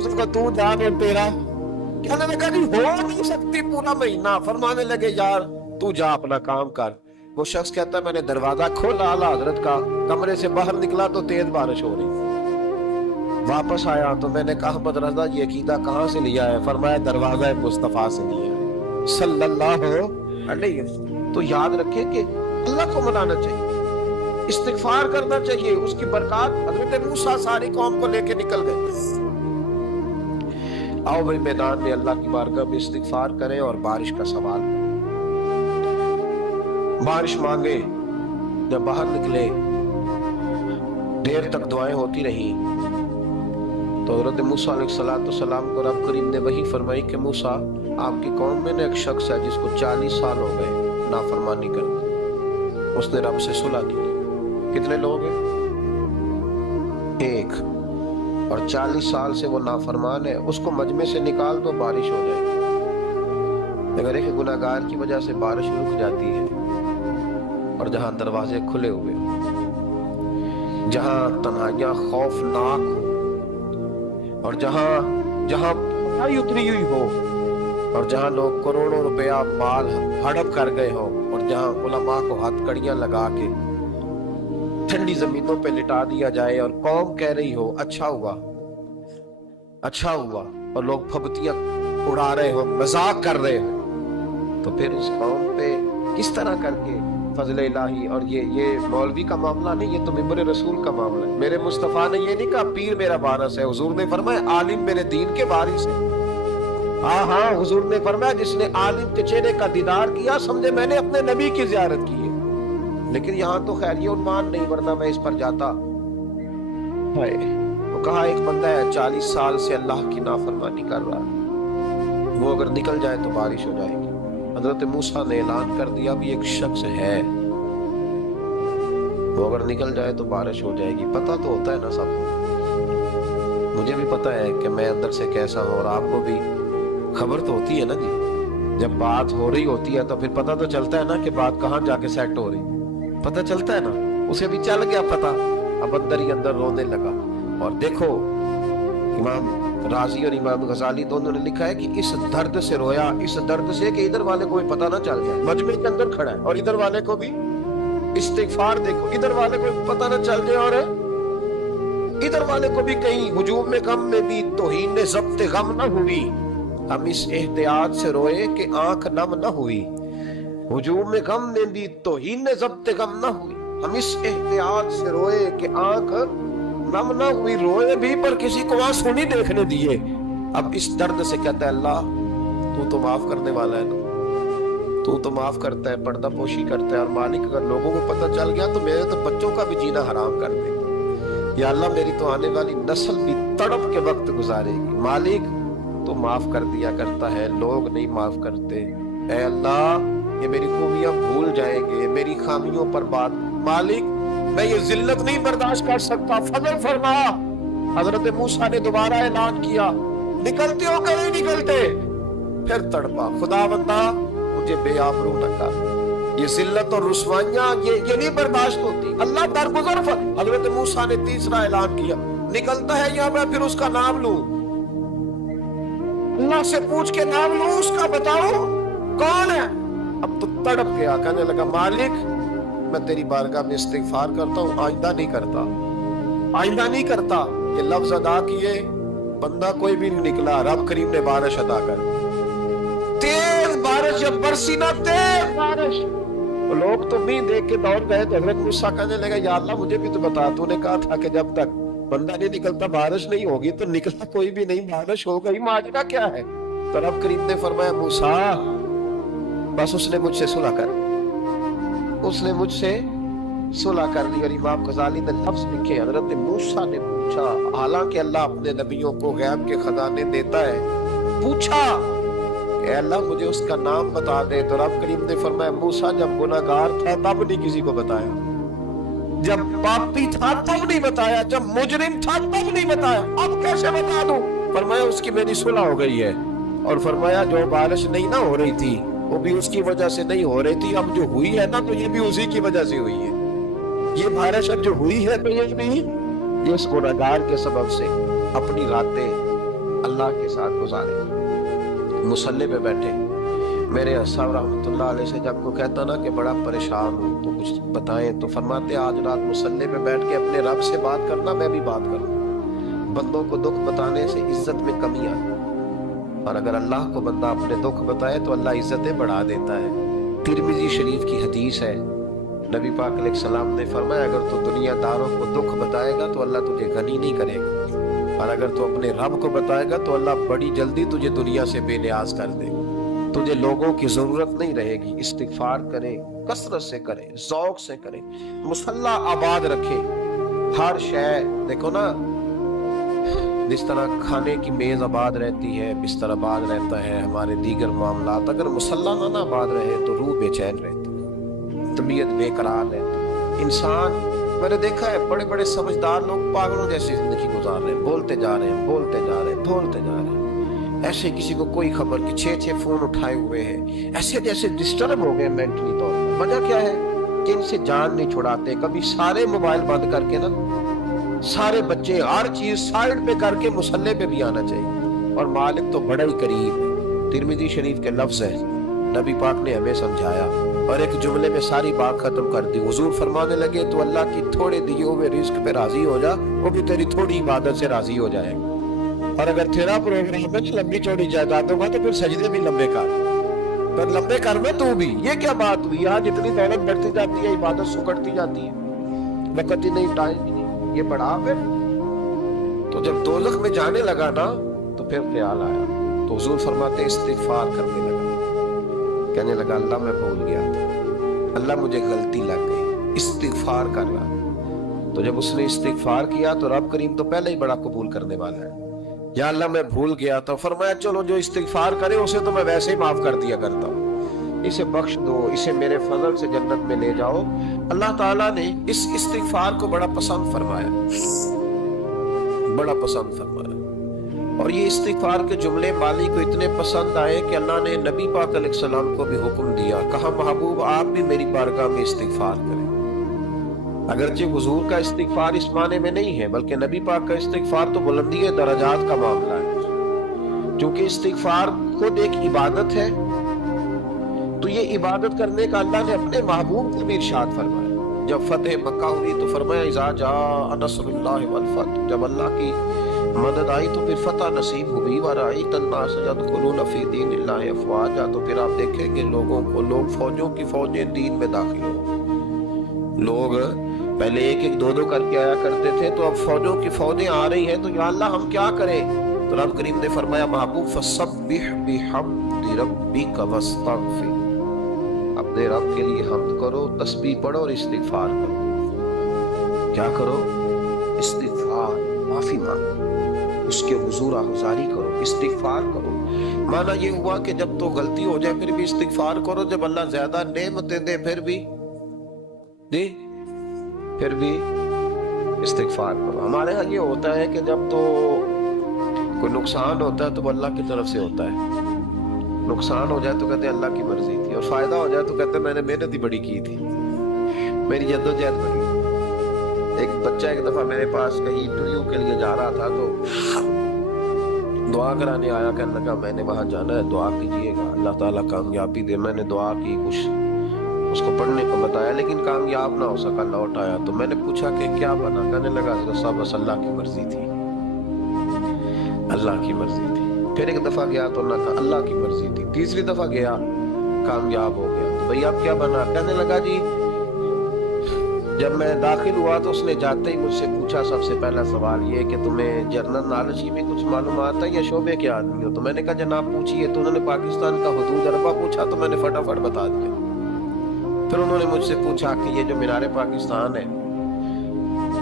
اس کو تو جان اور تیرا کہنے لگا نہیں ہو نہیں سکتی پورا مہینہ. فرمانے لگے یار تو جا اپنا کام کر. وہ شخص کہتا ہے میں نے دروازہ کھولا اعلیٰ حضرت کا, کمرے سے باہر نکلا تو تیز بارش ہو رہی. واپس آیا تو میں نے کہا احمد رضا یہ عقیدہ کہاں سے لیا ہے؟ فرمایا دروازہ مصطفیٰ سے لیا ہے صلی اللہ علیہ وسلم. تو یاد رکھیں کہ اللہ کو منانا چاہیے, استغفار کرنا چاہیے, اس کی برکات. حضرت موسیٰ ساری قوم کو لے کے نکل گئے. آؤ بھائی میدان میں اللہ کی بارگاہ میں استغفار کریں اور بارش کا سوال کریں, بارش مانگے. جب باہر نکلے دیر تک دعائیں ہوتی رہی تو حضرت موسیٰ علیہ السلام کو رب کریم نے وحی فرمائی کہ موسیٰ آپ کی قوم میں ایک شخص ہے جس کو 40 سال ہو گئے نافرمانی کرتے. اس نے رب سے صلح کی. کتنے لوگ ہیں؟ ایک. اور 40 سال سے وہ نافرمان ہے, اس کو مجمع سے نکال دو بارش ہو جائے گی. اگر ایک گناہگار کی وجہ سے بارش رک جاتی ہے اور جہاں دروازے کھلے ہوئے, جہاں تنہائیاں خوفناک ہو, اور جہاں پڑھائی اتری ہوئی ہو, اور جہاں لوگ کروڑوں روپیہ مال ہڑپ کر گئے ہو, اور جہاں علماء کو ہاتھ کڑیاں لگا کے ٹھنڈی زمینوں پہ لٹا دیا جائے اور قوم کہہ رہی ہو اچھا ہوا اچھا ہوا, اور لوگ پھبتیاں اڑا رہے ہو, مذاق کر رہے ہو, تو پھر اس قوم پہ کس طرح کر کے فضل الہی. اور یہ مولوی کا معاملہ نہیں, یہ تو ممبر رسول کا معاملہ ہے. میرے مصطفیٰ نے یہ نہیں کہا پیر میرا وارث ہے, حضور نے فرمایا عالم میرے دین کے وارث ہے. ہاں حضور نے فرمایا جس نے عالم کے چہرے کا دیدار کیا سمجھے میں نے اپنے نبی کی زیارت کی ہے. لیکن یہاں تو خیر یہ عنوان نہیں, ورنہ میں اس پر جاتا. وہ کہا ایک بندہ ہے 40 سال سے اللہ کی نافرمانی کر رہا, وہ اگر نکل جائے تو بارش ہو جائے گی. حضرت موسیٰ نے اعلان کر دیا بھی ایک شخص ہے, وہ اگر نکل جائے تو بارش ہو جائے گی. پتہ تو ہوتا ہے نا سب کو, مجھے بھی پتہ ہے کہ میں اندر سے کیسا ہوں, اور آپ کو بھی خبر تو ہوتی ہے نا جی. جب بات ہو رہی ہوتی ہے تو پھر پتہ تو چلتا ہے نا کہ بات کہاں جا کے سیٹ ہو رہی, پتہ چلتا ہے نا. اسے بھی چل گیا پتہ, اب اندر ہی اندر رونے لگا. اور دیکھو امام رازی اور امام غزالی دونوں نے لکھا ہے کہ اس درد سے رویا, اس درد سے کہ ادھر والے کو بھی پتہ نہ چل جائے, مجمع کے اندر کھڑا ہے, اور ادھر والے کو بھی استغفار دیکھو, ادھر والے کو بھی پتہ نہ چل جائے, اور ادھر والے کو بھی کہیں ہجوم میں غم میں بھی توہین ضبط غم نہ ہوئی. ہم اس احتیاط سے روئے کہ آنکھ نم نہ ہوئی, ہجوم میں غم میں بھی توہین ضبط غم نہ ہوئی. ہم اس احتیاط سے روئے کہ آنکھ نم نہ ہوئی, روئے بھی پر کسی کو آنسو نہیں دیکھنے دیے. اب اس درد سے کہتا ہے اللہ تو تو معاف کرنے والا ہے نا, تو تو معاف کرتا ہے, پردہ پوشی کرتا ہے. اور مالک اگر لوگوں کو پتہ چل گیا تو میرے تو بچوں کا بھی جینا حرام کر دے. یا اللہ میری تو آنے والی نسل بھی تڑپ کے وقت گزارے گی. مالک تو معاف کر دیا کرتا ہے, لوگ نہیں معاف کرتے. اے اللہ یہ میری خوبیاں بھول جائیں گے, میری خامیوں پر بات. مالک میں یہ ذلت نہیں برداشت کر سکتا, فضل فرما. حضرت موسیٰ نے دوبارہ اعلان کیا, نکلتے ہو کہ نہیں نکلتے؟ پھر تڑپا, خدا بندہ مجھے بے آبرو نہ کر, یہ ذلت اور رسوائیاں یہ نہیں برداشت ہوتی. اللہ درگزر فر. حضرت موسیٰ نے تیسرا اعلان کیا, نکلتا ہے یا میں پھر اس کا نام لوں؟ اللہ سے پوچھ کے نام لوں اس کا, بتاؤ کون ہے؟ اب تو تڑپ گیا, کہنے لگا مالک میں تیری بارگاہ میں استغفار کرتا ہوں, آئندہ نہیں کرتا, آئندہ نہیں کرتا. یہ لفظ ادا کیے, بندہ کوئی بھی نہیں نکلا. رب کریم نے بارش ادا کر, تیز بارش, جب برسی نا تیز بارش. لوگ تو بھی دیکھ کے دوڑ گئے. تو حضرت موسیٰ کہنے لگا یا اللہ مجھے بھی تو بتا, تو نے کہا تھا کہ جب تک بندہ نہیں نکلتا بارش نہیں ہوگی. تو نکلا کوئی بھی نہیں, بارش ہو گئی, ماجرا کیا ہے؟ تو رب کریم نے فرمایا موسیٰ بس اس نے مجھ سے صلح کر, اس نے مجھ سے صلح کر لی. اور امام غزالی نے لفظ لکھے, حضرت موسیٰ نے پوچھا, حالانکہ اللہ اپنے نبیوں کو غیب کے خزانے دیتا ہے, پوچھا اے اللہ مجھے اس کا نام بتا دے. تو رب کریم نے فرمایا موسیٰ جب گناہگار تھا تب نہیں کسی کو بتایا, جب پاپی تھا تب نہیں بتایا, جب مجرم تھا تب نہیں بتایا, اب کیسے بتا دوں؟ فرمایا اس کی میری صلح ہو گئی ہے. اور فرمایا جو بارش نہیں نہ ہو رہی تھی وہ بھی اس کی وجہ سے نہیں ہو رہی تھی, اب جو ہوئی ہے نا تو یہ بھی اسی کی وجہ سے ہوئی ہے. یہ بارش اب جو ہوئی ہے تو یہ بھی یہ اس گناہگار کے سبب سے اپنی راتیں اللہ کے ساتھ گزارے. مصلی پہ بیٹھے, میرے صاحب رحمۃ اللہ علیہ سے جب کو کہتا نا کہ بڑا پریشان ہوں تو کچھ بتائیں, تو فرماتے آج رات مصلی پہ بیٹھ کے اپنے رب سے بات کرنا, میں بھی بات کروں. بندوں کو دکھ بتانے سے عزت میں کمی آتی, اور اگر اللہ کو بندہ اپنے دکھ بتائے تو اللہ عزتیں بڑھا دیتا ہے. ترمذی شریف کی حدیث ہے, نبی پاک علیہ السلام نے فرمایا اگر تو دنیا داروں کو دکھ بتائے گا تو اللہ تجھے غنی نہیں کرے گا, اور اگر تو اپنے رب کو بتائے گا تو اللہ بڑی جلدی تجھے دنیا سے بے نیاز کر دے گا. تجھے لوگوں کی ضرورت نہیں رہے گی. استغفار کریں, کثرت سے کریں, ذوق سے کریں, مصلی آباد رکھیں. ہر شے دیکھو نا, جس طرح کھانے کی میز آباد رہتی ہے, بستر آباد رہتا ہے, ہمارے دیگر معاملات, اگر مصلی نہ آباد رہے تو روح بے چین رہتی, طبیعت بے قرار رہتی. انسان, میں نے دیکھا ہے بڑے بڑے سمجھدار لوگ پاگلوں جیسی زندگی گزار رہے ہیں, بولتے جا رہے ہیں, بولتے جا رہے ہیں, بولتے جا رہے ہیں, ایسے کسی کو کوئی خبر کہ 6 فون اٹھائے ہوئے ہیں, ایسے جیسے ڈسٹرب ہو گئے مینٹلی طور پر. وجہ کیا ہے کہ ان سے جان نہیں چھڑاتے. کبھی سارے موبائل بند کر کے نا, سارے بچے ہر چیز سائیڈ پہ کر کے مصلی پہ بھی آنا چاہیے, اور مالک تو بڑا ہی قریب ہے. ترمذی شریف کے لفظ ہے, نبی پاک نے ہمیں سمجھایا اور ایک جملے میں ساری بات ختم کر دی. حضور فرمانے لگے تو اللہ کی تھوڑے دیے ہوئے رزق پہ راضی ہو جا, وہ بھی تیری تھوڑی عبادت سے راضی ہو جائے گا. اور اگر تیرا پروگرام ہے لمبی چوڑی جائیدادوں کا تو پھر سجدے بھی لمبے کر, پر لمبے کر میں تو بھی. یہ کیا بات ہوئی, یہاں جتنی دولت بڑھتی جاتی ہے عبادت سکڑتی جاتی ہے, وقت ہی نہیں, ٹائم ہی نہیں, یہ بڑھا پھر. تو جب دوزخ میں جانے لگا نا تو پھر خیال آیا, تو حضور فرماتے استغفار کرنے لگا, کہنے لگا اللہ میں بھول گیا تھا, اللہ مجھے غلطی لگ گئی, استغفار کر رہا. تو جب اس نے استغفار کیا تو رب کریم تو پہلے ہی بڑا قبول کرنے والا ہے. یا اللہ میں بھول گیا تھا, فرمایا چلو جو استغفار کرے اسے تو میں ویسے ہی معاف کر دیا کرتا ہوں, اسے بخش دو, اسے میرے فضل سے جنت میں لے جاؤ. اللہ تعالیٰ نے اس استغفار کو بڑا پسند فرمایا, بڑا پسند فرمایا. اور یہ استغفار کے جملے مالی کو اتنے پسند آئے کہ اللہ نے نبی پاک علیہ السلام کو بھی حکم دیا, کہا محبوب آپ بھی میری بارگاہ میں استغفار کریں. اگرچہ حضور کا استغفار اس معنی میں نہیں ہے, بلکہ نبی پاک کا استغفار تو بلندی درجات کا معاملہ ہے. چونکہ استغفار خود ایک عبادت ہے, تو یہ عبادت کرنے کا اللہ نے اپنے محبوب کو بھی ارشاد فرمایا. جب فتح مکہ ہوئی تو فرمایا اذا جاء نصر اللہ والفتح, جب اللہ کی مدد آئی تو پھر فتح نصیب ہوئی. ورأیت الناس یدخلون فی دین اللہ افواجا, تو پھر آپ دیکھیں گے لوگوں کو, لوگ فوجوں کی فوجیں دین میں داخل ہوں. لوگ پہلے ایک ایک دو کر کے آیا کرتے تھے, تو اب فوجوں کی فوجیں آ رہی ہیں, تو یا اللہ ہم کیا کریں؟ تو رب کریم نے فرمایا محبوب فسبح بحمد ربک واستغفر, اپنے رب کے لیے حمد کرو, تسبیح پڑھو اور استغفار کرو. کیا کرو؟ استغفار, معافی مانگو, اس کے حضور آہوزاری کرو, استغفار کرو. مانا یہ ہوا کہ جب تو غلطی ہو جائے پھر بھی استغفار کرو, جب اللہ زیادہ نعمتیں دے پھر بھی دے, پھر بھی استغفار کرو. ہمارے ہاں یہ ہوتا ہے کہ جب تو کوئی نقصان ہوتا ہے تو وہ اللہ کی طرف سے ہوتا ہے, نقصان ہو جائے تو کہتے ہیں اللہ کی مرضی تھی, اور فائدہ ہو جائے تو کہتے ہیں میں نے محنت ہی بڑی کی تھی, میری جدوجہد بڑی. ایک بچہ ایک دفعہ میرے پاس کہیں انٹرویو کے لیے جا رہا تھا, تو دعا کرانے آیا, کہنے لگا میں نے وہاں جانا ہے, دعا کیجیے گا اللہ تعالیٰ کامیابی دے. میں نے دعا کی, کچھ اس کو پڑھنے کو بتایا, لیکن کامیاب نہ ہو سکا, لوٹ آیا. تو میں نے پوچھا کہ کیا بنا؟ کہنے لگا حضرت صاحب بس اللہ کی مرضی تھی, اللہ کی مرضی تھی. پھر ایک دفعہ گیا تو اللہ کا اللہ کی مرضی تھی. تیسری دفعہ گیا, کامیاب ہو گیا. تو بھئی اب کیا بنا؟ کہنے لگا جی جب میں داخل ہوا تو اس نے جاتے ہی مجھ سے پوچھا سب سے پہلا سوال یہ کہ تمہیں جنرل نالج کی بھی کچھ معلومات ہے یا شعبے کے آدمی ہو؟ تو میں نے کہا جناب پوچھیے. تو انہوں نے پاکستان کا حدود اربہ پوچھا تو میں نے فٹافٹ بتا دیا. پھر انہوں نے مجھ سے پوچھا کہ یہ جو مینار پاکستان ہے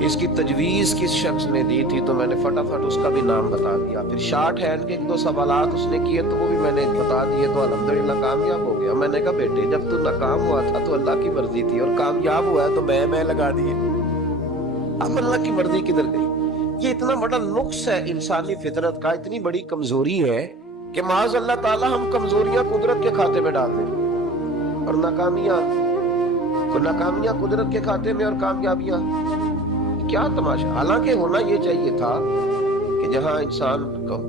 اس کی تجویز کس شخص نے دی تھی؟ تو میں نے فٹافٹ اس کا بھی نام بتا دیا. پھر شارٹ ہینڈ کے ایک دو سوالات اس نے کیے تو وہ بھی میں نے بتا دیے, تو الحمدللہ کامیاب ہو گیا. میں نے کہا بیٹے جب تو ناکام ہوا تھا تو اللہ کی مرضی تھی, اور کامیاب ہوا ہے تو میں لگا دیے, اب اللہ کی مرضی کدھر گئی؟ یہ اتنا بڑا نقص ہے انسانی فطرت کا, اتنی بڑی کمزوری ہے کہ معاذ اللہ تعالی ہم کمزوریاں قدرت کے کھاتے میں ڈال دیں, اور ناکامیاں قدرت کے کھاتے میں, اور کامیابیاں. کیا تماشا. حالانکہ ہونا یہ چاہیے تھا کہ کہ جہاں انسان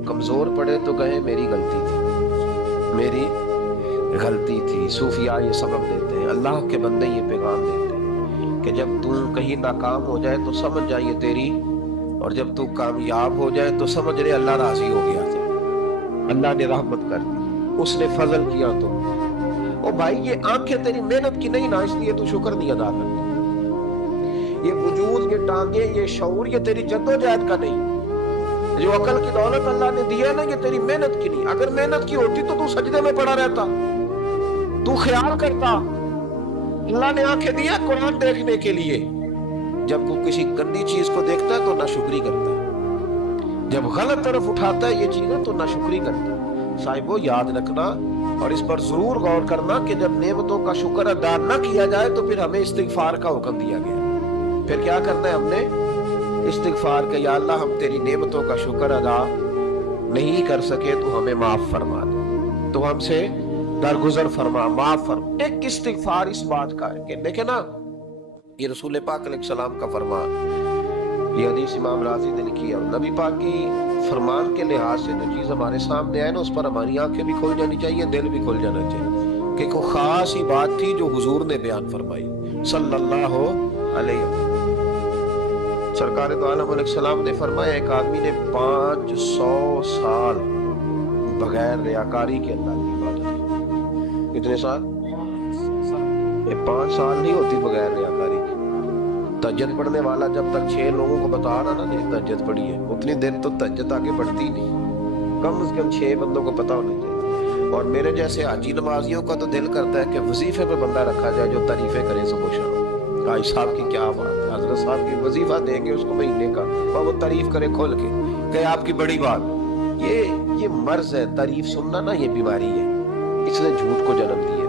کمزور پڑے تو کہے میری غلطی تھی، میری غلطی تھی۔ صوفیاء یہ سبب دیتے ہیں، اللہ کے بندے یہ پیغام دیتے ہیں کہ جب تو کہیں ناکام ہو جائے تو سمجھ جائیے تیری، اور جب تو کامیاب ہو جائے تو سمجھ رہے اللہ راضی ہو گیا تھا، اللہ نے رحمت کر دی، اس نے فضل کیا تو۔ او بھائی یہ آنکھیں تیری محنت کی نہیں نا، اس لیے تو شکر نہیں ادا کرتا۔ یہ وجود، یہ ٹانگیں، یہ شعور، یہ تیری جدوجہد کا نہیں۔ جو عقل کی دولت اللہ نے دی ہے نا، یہ تیری محنت کی نہیں۔ اگر محنت کی ہوتی تو سجدے میں پڑا رہتا، تو خیال کرتا۔ اللہ نے آنکھیں دی ہے قرآن دیکھنے کے لیے، جب کوئی کسی گندی چیز کو دیکھتا ہے تو ناشکری کرتا ہے، جب غلط طرف اٹھاتا ہے یہ چیزیں تو ناشکری کرتا ہے۔ صاحبو یاد رکھنا اور اس پر ضرور غور کرنا کہ جب نعمتوں کا شکر ادا نہ کیا جائے تو پھر ہمیں استغفار کا حکم دیا گیا۔ پھر کیا کرنا ہے ہم نے؟ استغفار کہ یا اللہ ہم تیری نعمتوں کا شکر ادا نہیں کر سکے تو ہمیں معاف فرما دے، تو ہم سے درگزر فرما، معاف فرما۔ ایک استغفار اس بات کا ہے کہ دیکھیں نا، یہ رسول پاک علیہ السلام کا فرمان، یہ حدیث امام رازی نے لکھی ہے، اور نبی پاک کی فرمان کے لحاظ سے جو چیز ہمارے سامنے آئے نا اس پر ہماری آنکھیں بھی کھل جانی چاہیے، دل بھی کھل جانا چاہیے، کہ کوئی خاص ہی بات تھی جو حضور نے بیان فرمائی صلی اللہ علیہ وسلم۔ سرکار دو عالم علیہ السلام نے فرمایا ایک آدمی نے 500 سال بغیر ریاکاری کے اللہ کی عبادت کی۔ کتنے سال؟ یہ 5 سال نہیں ہوتی بغیر ریاکاری کی۔ تہجد پڑھنے والا جب تک 6 لوگوں کو بتا رہا نا نہیں تہجد پڑھی ہے، اتنی دن تو تہجد آگے بڑھتی نہیں، کم از کم 6 بندوں کو پتا ہونا چاہیے۔ اور میرے جیسے حاجی نمازیوں کا تو دل کرتا ہے کہ وظیفے پہ بندہ رکھا جائے جو تعریفیں کرے صبح و شام۔ حاجی صاحب کی کیا بات ہے، حضرت صاحب کی وظیفہ دیں گے اس کو مہینے کا، اور وہ تعریف کرے کھول کے کہ آپ کی بڑی بات۔ یہ مرض ہے، تعریف سننا نا یہ بیماری ہے، اس نے جھوٹ کو جنم دیا،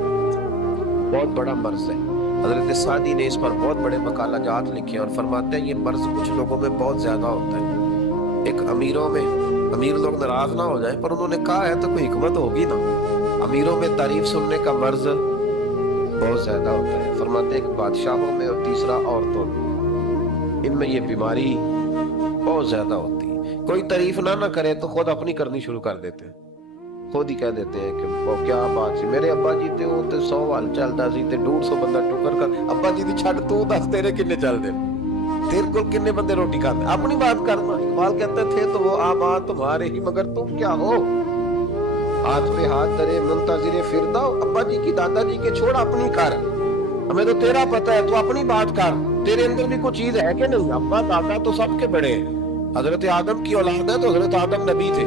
بہت بڑا مرض ہے۔ حضرت سعدی نے اس پر بہت بڑے مقالہ جات لکھے اور فرماتے ہیں یہ مرض کچھ لوگوں میں بہت زیادہ ہوتا ہے۔ ایک امیروں میں، امیر لوگ ناراض نہ ہو جائیں پر انہوں نے کہا ہے تو کوئی حکمت ہوگی نا، امیروں میں تعریف سننے کا مرض بہت زیادہ ہوتا ہے۔ فرماتے ہیں کہ بادشاہوں میں اور تیسرا عورتوں میں، ان میں یہ بیماری بہت زیادہ ہوتی ہے۔ کوئی تعریف نہ کرے تو خود اپنی کرنی شروع کر دیتے ہیں، خود ہی کہہ دیتے ہیں کہ وہ کیا بات سی، میرے ابا جی تے وہ تے 100 وال چلدا سی تے 150 بندہ ٹکر کر، ابا جی دی چھڈ تو دس تیرے کنے چل دے، تیرے کو کنے بندے روٹی کھاتے، اپنی بات کرنا۔ اقبال کہتے تھے تو وہ آباد تمہارے ہی مگر تم کیا ہو، ہاتھ پہ ہاتھ درے منتظر فردہ، ابا جی کی دادا جی کے چھوڑ اپنی کر، ہمیں تو تیرا پتہ ہے تو اپنی بات کر، تیرے اندر بھی کوئی چیز ہے کہ نہیں؟ ابا دادا تو سب کے بڑے ہیں، حضرت آدم کی اولاد ہے تو حضرت آدم نبی تھے،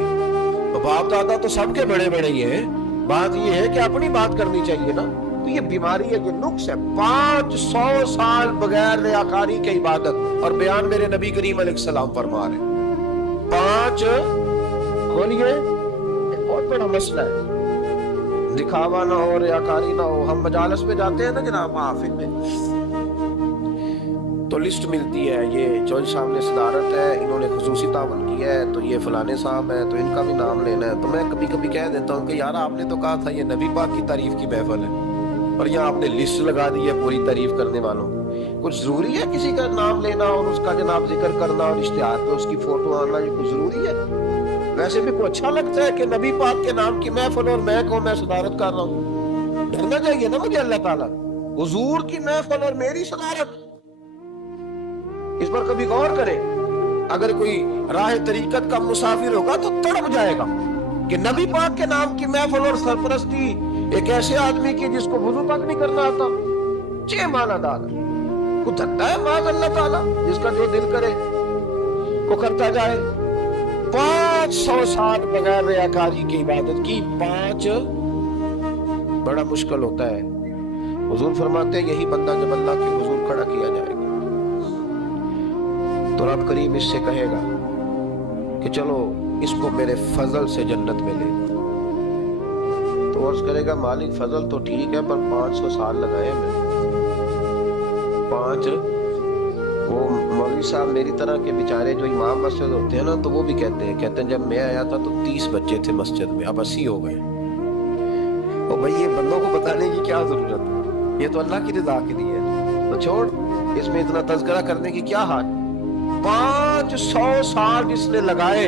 تو باپ دادا تو سب کے بڑے بڑے ہی ہیں، بات یہ ہے کہ اپنی بات کرنی چاہیے نا۔ تو یہ بیماری ہے، یہ نقص ہے، 500 سال بغیر ریاکاری کی عبادت، اور بیان میرے نبی کریم علیہ السلام فرما رہے ہیں 5 کھولیے، بہت بڑا مسئلہ ہے، دکھاوا نہ ہو، ریاکاری نہ ہو۔ ہم مجالس میں جاتے ہیں نا جناب محافل میں، تو لسٹ ملتی ہے، یہ چوہدری صاحب نے صدارت ہے، انہوں نے خصوصی تعاون کیا ہے، تو یہ فلانے صاحب ہے تو ان کا بھی نام لینا ہے۔ تو میں کبھی کبھی کہہ دیتا ہوں کہ یار آپ نے تو کہا تھا یہ نبی پاک کی تعریف کی محفل ہے، اور یہاں آپ نے لسٹ لگا دی ہے پوری تعریف کرنے والوں۔ کچھ ضروری ہے کسی کا نام لینا اور اس کا جناب ذکر کرنا اور اشتہار پہ اس کی فوٹو آنا، یہ کچھ ضروری ہے؟ ویسے بھی کوئی اچھا لگتا ہے کہ نبی پاک کے نام کی محفل اور میں کو میں صدارت کر رہا ہوں؟ ڈرنا چاہیے نا مجھے اللہ تعالیٰ، حضور کی محفل اور میری صدارت، اس پر کبھی غور کرے۔ اگر کوئی راہ طریقت کا مسافر ہوگا تو تڑپ جائے گا کہ نبی پاک کے نام کی محفل اور سرپرستی ایک ایسے آدمی کی جس کو وضو تک نہیں کرنا آتا، چھ مانا دار کو دھکتا ہے معاذ اللہ تعالیٰ، جس کا جو دل کرے وہ کرتا جائے۔ 500 سال بغیر ریاکاری کی عبادت کی، 5 بڑا مشکل ہوتا ہے۔ حضور فرماتے ہیں یہی بندہ جب اللہ کے حضور کھڑا کیا جائے گا تو رب کریم اس سے کہے گا کہ چلو اس کو میرے فضل سے جنت میں لے، تو عرض کرے گا مالک فضل تو ٹھیک ہے پر 500 سال لگائے میں، 5 وہ مولوی صاحب میری طرح کے بیچارے جو امام مسجد ہوتے ہیں نا تو وہ بھی کہتے ہیں جب میں آیا تھا تو 30 بچے تھے مسجد میں، اب 80 ہو گئے۔ اور بھائی یہ بندوں کو بتانے کی کیا ضرورت ہے، یہ تو اللہ کی رضا کے لیے ہے، تو چھوڑ اس میں اتنا تذکرہ کرنے کی کیا حاجت۔ 500 سال جس نے لگائے